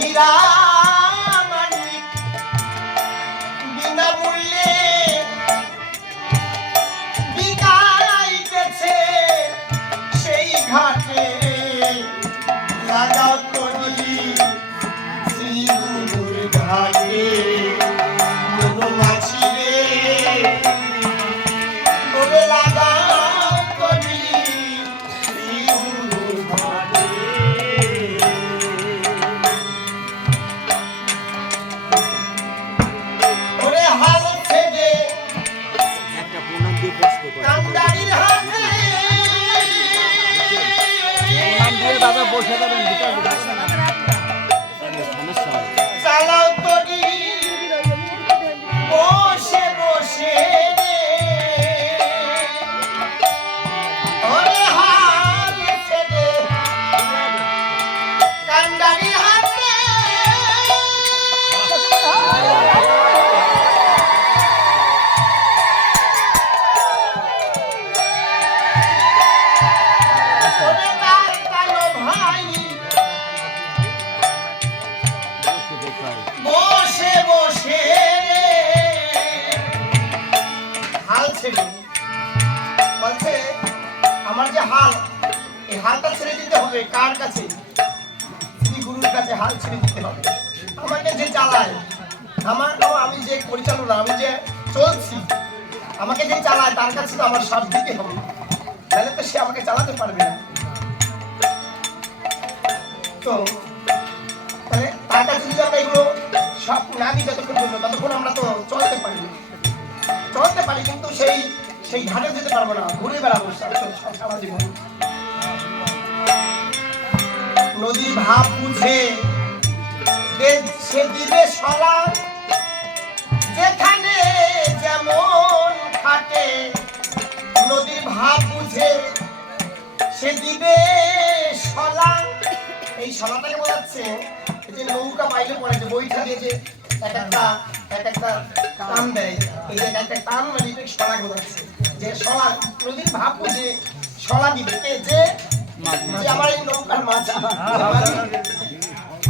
mira আমার যে হাল, এই হালটা ছেড়ে দিতে হবে। কার কাছে? গুরুর কাছে হাল ছেড়ে দিতে হবে। আমাকে যে চালায়, আমার আমি যে পরিচালনা, আমি যে চলছি, আমাকে যে চালায়, তার কাছে তো আমার সাথ দিতে হবে। তাহলে তো সে আমাকে চালাতে পারবে না। তো তার কাছে যদি আমরা এগুলো সব না দিই, যতক্ষণ ততক্ষণ আমরা তো চলতে পারি সেই ঘাটে যেতে পারব না, ঘুরে বেড়াবো নদীর ভাব বুঝে সে দিবে সলা, যেখানে যেমন খাটে নদীর ভাব বুঝে সে দিবে সলা। এই সলাটাকে বোঝাচ্ছে যে নৌকা বাইরে পড়ে যে বইটা দিয়ে যে এক একটা এক একটা টান দেয়, এই এক একটা টান মানে সলা বোঝাচ্ছে যে সলা সলা দিবে। কে যে? যে আমার এই মাছ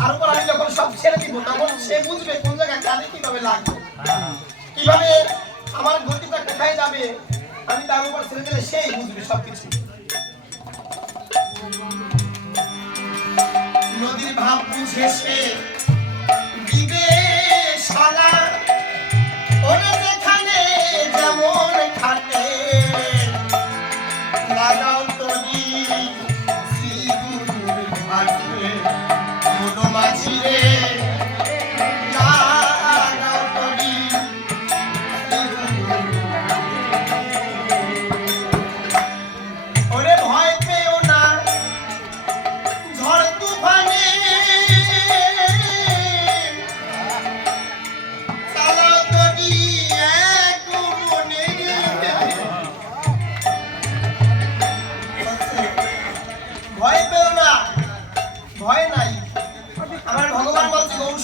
তারপর আমি যখন সব ছেড়ে দিব, তখন সে বুঝবে কোন জায়গায় কীভাবে লাগবে। কীভাবে আমার গতিটা কোথায় যাবে, আমি তার উপর ছেড়ে দিলে সেই বুঝবে সবকিছু। নদীর ভাব বুঝে সে দিবে যেমন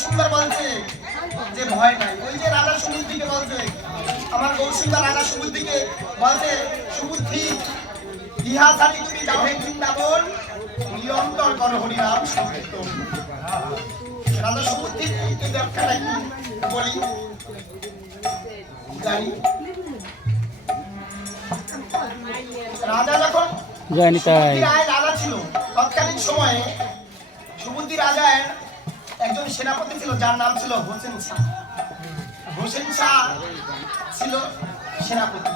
সুন্দর বলছে। যে ভয় নাই। ওই যে রাজা সুবুদ্ধিকে বলছে আমার গৌর সুন্দর রাজা সুবুদ্ধিকে বলছে সুবুদ্ধি ইহা জানি তুমি হে বৃন্দাবন নিয়ন্ত্রণ করো হরিনাম সংকীর্তন রাজা সুবুদ্ধির এই ব্যাখ্যাটা কি বলি। জানি। রাজা যখন জানি তাই। রাজা ছিল তৎকালীন সময়ে সুবুদ্ধি রাজার একজন সেনাপতি ছিল, যার নাম ছিল হোসেন শাহ। হোসেন শাহ ছিল সেনাপতি।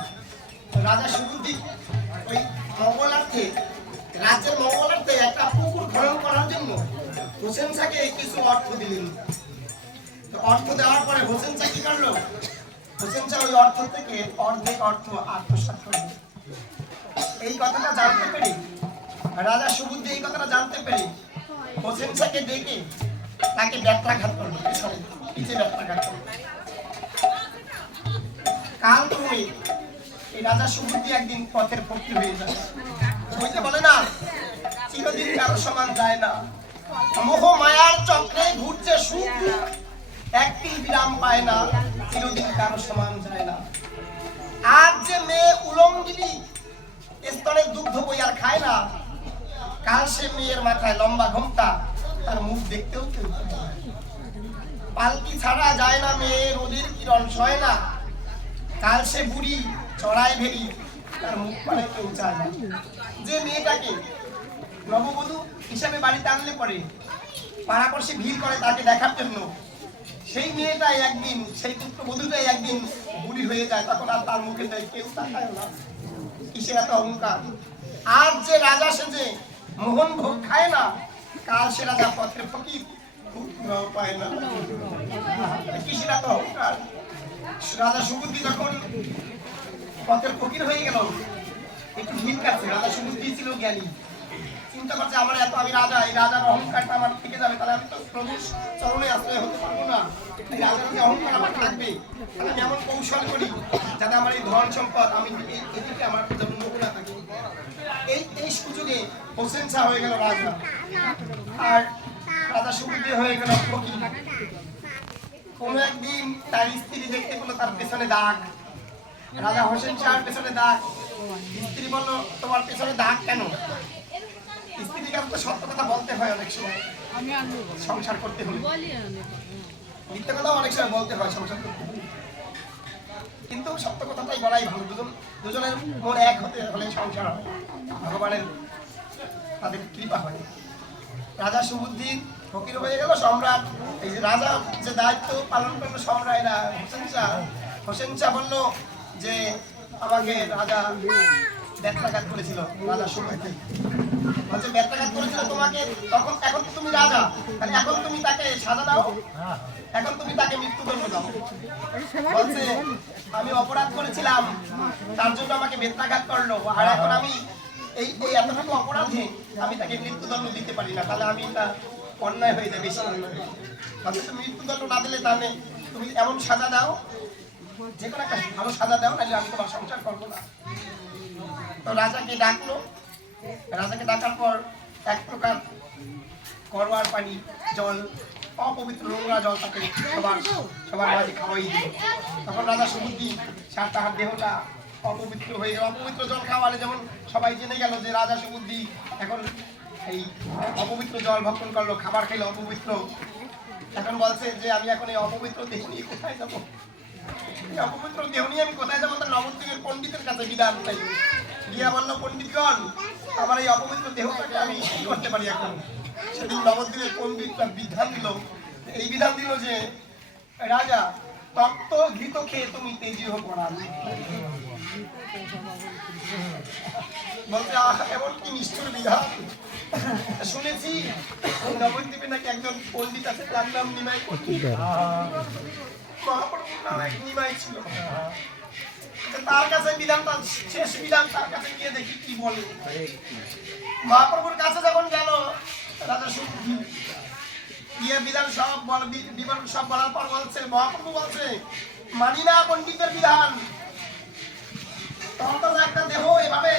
রাজা সুবুদ্ধি ওই মঙ্গলার্থে, রাজ্যের মঙ্গলার্থে একটা পুকুর খনন করার জন্য হোসেন শাহকে কিছু অর্থ দিলেন। অর্থ দেওয়ার পরে হোসেন শাহ কি করল? হোসেন শাহ ওই অর্থ থেকে অর্ধেক অর্থ আত্মসাৎ করল এই কথাটা জানতে পেরে, রাজা সুবুদ্ধি এই কথাটা জানতে পেরে হোসেন শাহকে ডেকে তাকে ব্যত্রাঘাত করল পিছনে পিছে ব্যত্রাঘাত করল কাল তুমি এই রাজা সুবুদ্ধি একদিন পথের পক্ষী হয়ে যাবে। ওই যে বলে, না, চিরদিন কারও সমান যায় না। মোহ মায়ার চক্রে ঘুরছে সুখ, একটি বিরাম পায় না, চিরদিন কারও সমান যায় না। আজ যে মেয়ে উলঙ্গিনী স্তনের দুগ্ধ বই আর খায় না, কাল সে মেয়ের মাথায় লম্বা ঘোমটা পালকি ছাড়া যায় না মেয়ে রোদের কিরণ সয় না। কাল সে বুড়ি চড়াই ভেরি তার মুখ পানে কেউ চায় না। যে মেয়েটাকে নববধূ হিসাবে বাড়িতে আনলে পরে পাড়াপড়শি ভিড় করে তাকে দেখার জন্য, সেই মেয়েটাই একদিন, সেই পুত্রবধূটাই একদিন বুড়ি হয়ে যায়, তখন আর তার মুখে দেয় কেউ তাকায় না। কিসের এত অহংকার? আর যে রাজা সেজে মোহন ভোগ খায় না কাল সে রাজা পথের ফকির পায় না। কিসের এত অহংকার রাজা সুবুদ্ধি যখন পথের ফকির হয়ে গেল, একটু ঠিক আছে রাজা সুবুদ্ধি ছিল জ্ঞানী। চিন্তা করছে, আমার এত আমি রাজা, এই রাজার অহংকারটা আমার থেকে যাবে, তাহলে আমি তো প্রভুর চরণে আশ্রয় হতে পারব না। এই রাজার যে অহংকার আমার থাকবে, তাহলে আমি এমন কৌশল করি যাতে আমার এই ধন সম্পদ, আমি এদিকে আমার লোক না থাকে। এই এই সুযোগে হোসেন শাহ হয়ে গেল রাজা। আর রাজা সুবুদ্ধি হয়ে গেল ফকির। কোনো একদিন তার স্ত্রী দেখতে পেল তার পেছনে দাগ। রাজা হোসেন শাহের পেছনে দাগ। স্ত্রী বলল, তোমার পেছনে দাগ কেন? স্ত্রীর কাছে তো সত্য কথা বলতে হয় অনেক সময়। সংসার করতে হলে। মিথ্যে কথা অনেক সময় বলতে হয় সংসার করতে হলে। কিন্তু সত্য কথাটাই বলাই ভালো। দুজন দুজনের মন এক হতে হলে সংসার হয়। ভগবানের তাদের কৃপা হয়। রাজা সুবুদ্ধি ফকির হয়ে গেল সম্রাট। এই যে রাজা যে দায়িত্ব পালন করল সম্রাট এরা হোসেন শাহ। হোসেন শাহ বলল যে আমাকে রাজা ব্যত্রাঘাত করেছিল রাজা সুবুদ্দিন বলছে করেছিল তোমাকে, তখন, এখন তো তুমি রাজা। তাহলে এখন তুমি তাকে সাজা দাও, এখন তুমি তাকে মৃত্যুদণ্ড দাও। বলছে, আমি অপরাধ করেছিলাম, তার জন্য আমাকে বেত্রাঘাত করল। আর এখন আমি এই এই এতটুকু অপরাধে আমি তাকে মৃত্যুদণ্ড দিতে পারি না। তাহলে আমি এটা অন্যায় হয়ে যায় বেশি। অন্যায় যায়। তুমি মৃত্যুদণ্ড না দিলে তাহলে তুমি এমন সাজা দাও, যে কোনো একটা ভালো সাজা দাও, নাহলে আমি তোমার সংসার করব না। তো রাজাকে ডাকলো। রাজাকে ডাকার পর এক প্রকার করোয়ার পানি, জল, অপবিত্র নোংরা জল তাকে সবার সবার মাঝে খাওয়াই দিল। তখন রাজা সমুদ্রি সার তাহার দেহটা অপবিত্র হয়ে গেল। অপবিত্র জল খাওয়ালে যেমন সবাই জেনে গেল যে রাজা সমুদ্রি এখন এই অপবিত্র জল ভক্ষণ করল, খাবার খেলো অপবিত্র। এখন বলছে যে, আমি এখন এই অপবিত্র দেহ নিয়ে কোথায় যাব? অপবিত্র দেহ নিয়ে আমি কোথায় যাব? তার নবদ্বীপের পণ্ডিতের কাছে বিধান চাই গিয়া বলল, পণ্ডিতগণ আমার এই অপবিত্র দেহটাকে আমি কি করতে পারি এখন? সেদিন নবদ্বীপের পণ্ডিতরা বিধান দিল? এই বিধান দিল যে রাজা তত্ত্ব ঘৃত খেয়ে তুমি পড়ান বলছে আহ এমন কি নিষ্ঠুর বিধান? শুনেছি নবদ্বীপে নাকি একজন পণ্ডিত আছে তার নাম নিমাই। পণ্ডিত মহাপ্রভুর নাম নিমাই ছিল। তার কাছে বিধানটা শেষ বিধান তার কাছে গিয়ে দেখি কি বলে। মহাপ্রভুর কাছে যখন গেল রাজা গিয়ে বিধান সব বল বিবরণ সব বলার পর বলছে মহাপ্রভু বলছে মানি না পণ্ডিতের বিধান। তখন একটা দেহ এভাবে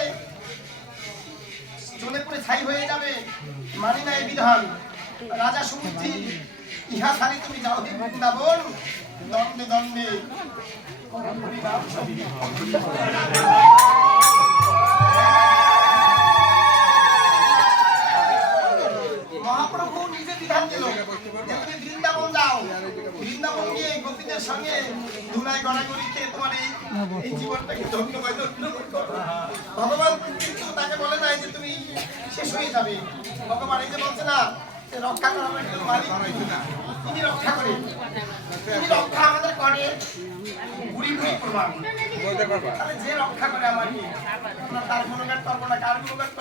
চলে পড়ে ছাই হয়ে যাবে। মানি না এই বিধান। রাজা সুবুদ্ধি ইহা ছাড়ি তুমি যাও বৃন্দাবন। দণ্ডে দণ্ডে। মহাপ্রভু নিজে বিধান দিল। তুমি বৃন্দাবন যাও। বৃন্দাবন গিয়ে গোপীদের সঙ্গে ধুলাই গড়াগড়ি খেয়ে তোমার এই জীবনটাকে ধন্যবাদ ভগবান কিন্তু তাকে বলে নাই যে তুমি শেষ হয়ে যাবে। ভগবান এই যে বলছে না রক্ষা করা আমার কেউ মালিক তিনি রক্ষা করে তিনি রক্ষা আমাদের করে। বুড়ি বুড়ি প্রমাণ। যে রক্ষা করে আমার তার গুণগান করব না, কার করব?